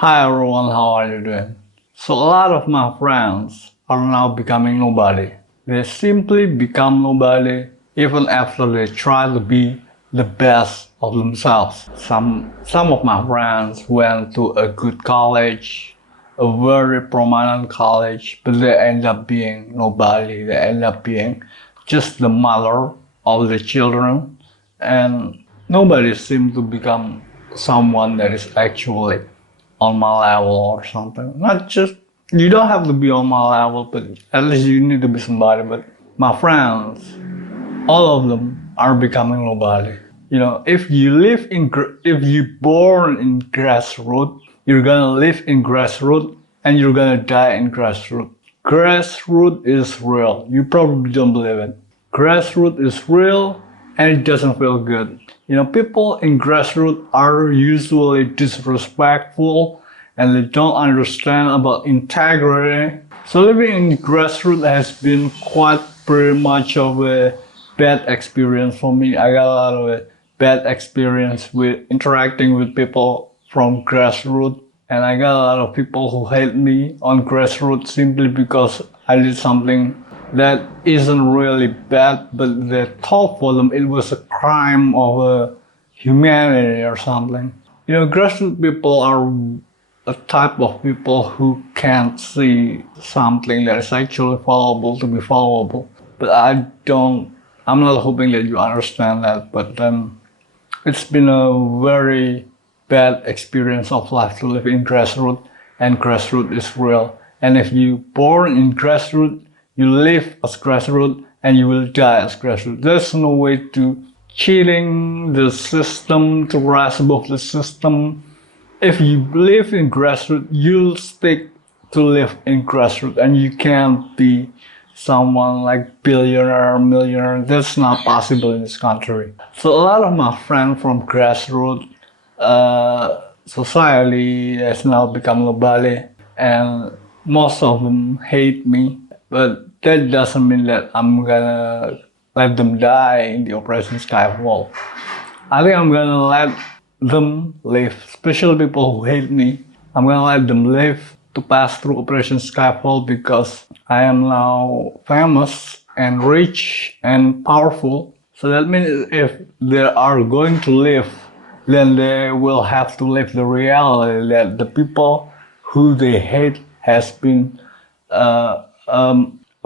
Hi everyone, how are you doing? So a lot of my friends are now becoming nobody. They simply become nobody even after they try to be the best of themselves. Some of my friends went to a good college, a very prominent college, but they end up being nobody. They end up being just the mother of the children, and nobody seems to become someone that is actually on my level or something. Not just you don't have to be on my level, but at least you need to be somebody. But my friends, all of them are becoming nobody. If you live in, if you born in grassroots, you're gonna live in grassroots and you're gonna die in grassroots. Grassroots is real. You probably don't believe it. Grassroots is real and it doesn't feel good. People in grassroots are usually disrespectful and they don't understand about integrity. So living in grassroots has been quite pretty much of a bad experience for me. I got a lot of bad experience with interacting with people from grassroots, and I got a lot of people who hate me on grassroots simply because I did something that isn't really bad, but they thought for them it was a crime of humanity or something. Grassroots people are a type of people who can't see something that is actually followable to be followable. But I'm not hoping that you understand that, but it's been a very bad experience of life to live in grassroots, and grassroots is real. And if you born in grassroots, you live as grassroots, and you will die as grassroots. There's no way to cheating the system to rise above the system. If you live in grassroots, you'll stick to live in grassroots, and you can't be someone like billionaire, millionaire. That's not possible in this country. So a lot of my friends from grassroots society has now become nobody, and most of them hate me. But that doesn't mean that I'm gonna let them die in the Operation Skyfall. I think I'm gonna let them live, especially people who hate me. I'm gonna let them live to pass through Operation Skyfall because I am now famous and rich and powerful. So that means if they are going to live, then they will have to live the reality that the people who they hate has been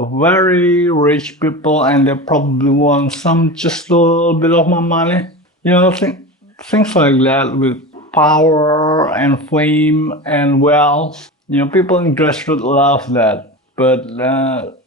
very rich people, and they probably want some just a little bit of my money. Things like that with power and fame and wealth. People in grassroots love that. But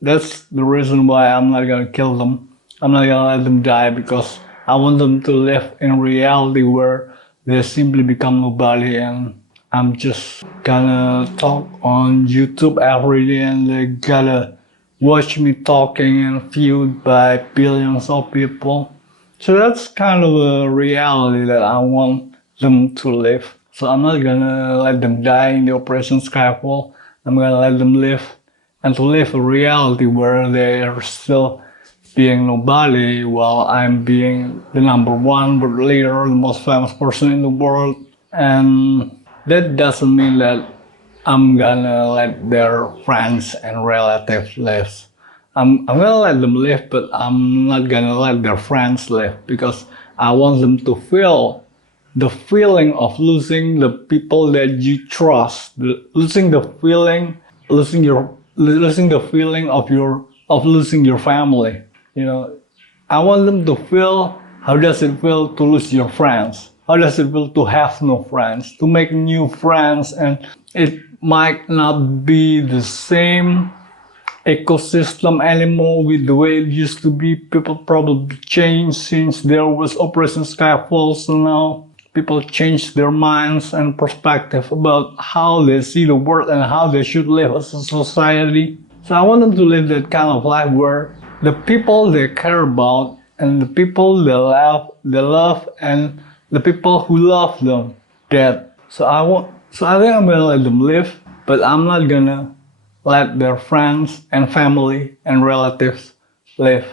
that's the reason why I'm not gonna kill them. I'm not gonna let them die because I want them to live in reality where they simply become nobody, and I'm just gonna talk on YouTube every day and they gotta watch me talking and viewed by billions of people. So that's kind of a reality that I want them to live. So I'm not gonna let them die in the Operation Skyfall. I'm gonna let them live and to live a reality where they are still being nobody while I'm being the number one world leader, the most famous person in the world. And that doesn't mean that I'm gonna let their friends and relatives live. I'm gonna let them live, but I'm not gonna let their friends live because I want them to feel the feeling of losing the people that you trust, losing the feeling, losing the feeling of losing your family. I want them to feel how does it feel to lose your friends? How does it feel to have no friends? To make new friends, and it might not be the same ecosystem anymore with the way it used to be. People probably changed since there was Operation Skyfall, so now people change their minds and perspective about how they see the world and how they should live as a society. So I want them to live that kind of life where the people they care about and the people they love and the people who love them dead. So I think I'm gonna let them live, but I'm not gonna let their friends and family and relatives live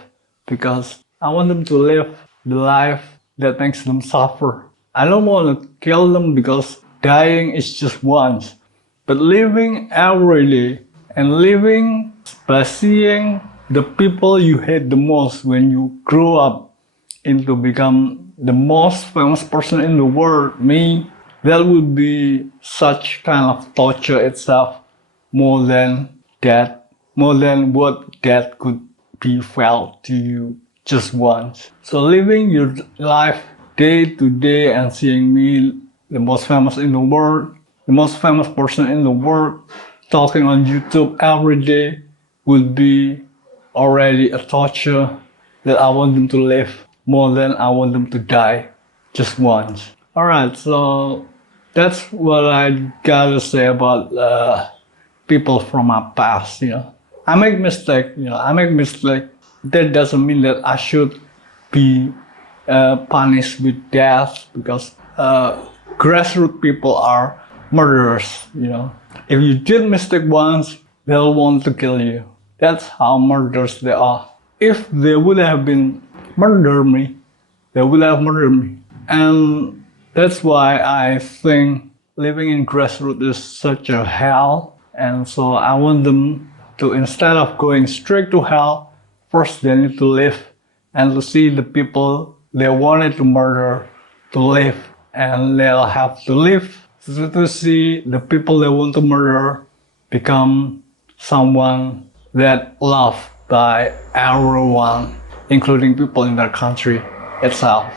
because I want them to live the life that makes them suffer. I don't want to kill them because dying is just once. But living every day and living by seeing the people you hate the most when you grow up into become the most famous person in the world, me, that would be such kind of torture itself more than that, more than what that could be felt to you just once. So living your life day to day and seeing me, the most famous in the world, the most famous person in the world, talking on YouTube every day would be already a torture that I want them to live more than I want them to die just once. Alright, so that's what I gotta say about people from my past, I make mistake. That doesn't mean that I should be punished with death because grassroots people are murderers, If you did mistake once, they'll want to kill you. That's how murderers they are. If they would have been murder me, they would have murdered me. And that's why I think living in grassroots is such a hell. And so I want them to, instead of going straight to hell, first they need to live and to see the people they wanted to murder to live. And they'll have to live to see the people they want to murder become someone that loved by everyone, including people in their country itself.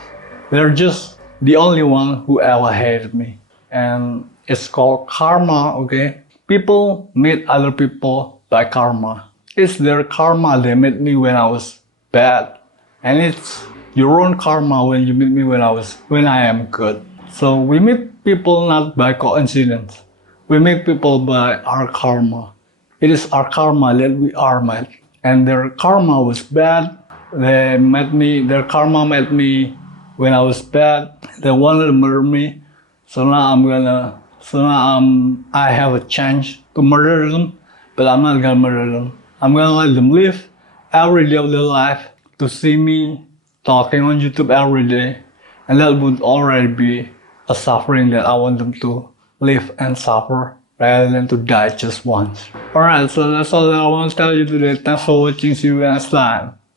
They're just the only one who ever hated me. And it's called karma, okay? People meet other people by karma. It's their karma they met me when I was bad. And it's your own karma when you meet me when I am good. So we meet people not by coincidence. We meet people by our karma. It is our karma that we are met. And their karma was bad. Their karma met me when I was bad. They wanted to murder me. So now I have a chance to murder them, but I'm not gonna murder them. I'm gonna let them live every day of their life to see me talking on YouTube every day. And that would already be a suffering that I want them to live and suffer rather than to die just once. Alright, so that's all that I want to tell you today. Thanks for watching. See you next time.